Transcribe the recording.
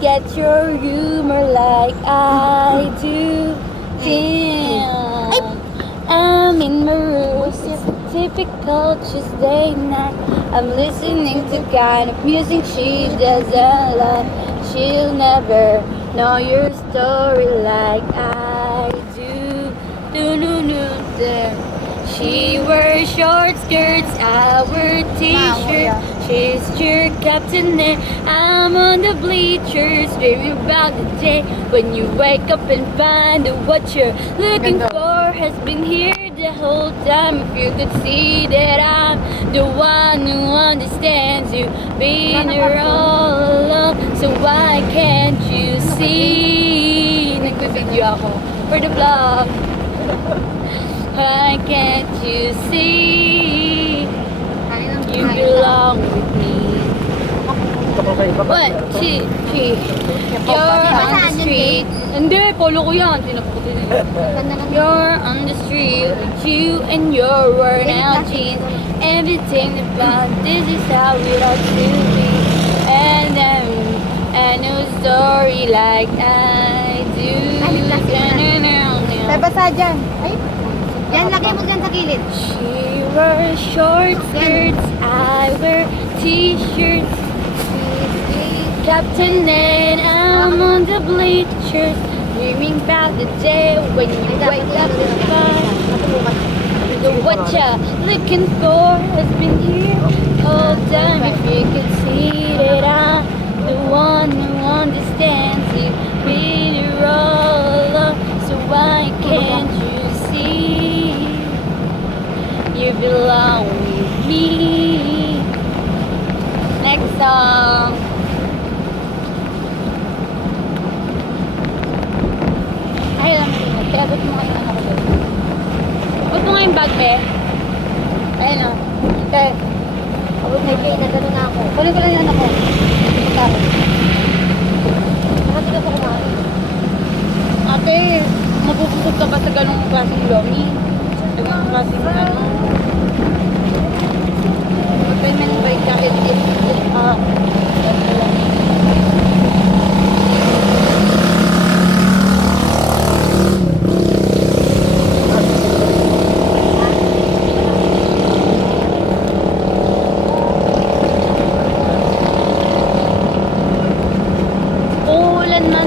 get your humor like I do. Damn, I'm in my room. It's typical Tuesday night. I'm listening to kind of music she doesn't like. She'll never know your story like I do. Do do do do. She wears short skirts, I wear t-shirts. She's cheer captain and I'm on the bleachers, dreaming about the day when you wake up and find that what you're looking for has been here the whole time. If you could see that I'm the one who understands you, being here all alone. So why can't you see? Nagbibideo ako for the vlog. Why can't you see? You belong with me. 1, 2, 3. You're on the street. Hindi, polo ko yan. Tinaputin niya. You're on the street with you and your worn-out jeans. Everything about this is how it ought to be. And then a new story like I do. May basa dyan. Ay, yan, lagay mo dyan sa gilid. She wears short skirts, I wear t-shirts. Captain and I'm on the bleachers, dreaming about the day when you wake up and find the what you're looking for has been here all time. If you could see that I'm the one who understands you, really all alone. So why can't you see? You belong with me. Next song. Ay, alam mo rin. Kaya abot mo nga yung ano ko doon. Abot mo nga yung bag, be. Ayun o. Okay. Abot na kayo, nagano na ako. Kunin ko lang yung ano ko. Pagkakot. Nakati ka pa kumain. Ate, mabubusog ka ba sa ganong klaseng lomi? Sa ganong klaseng ano? Pagkain mo yung bike jacket, Uulan man,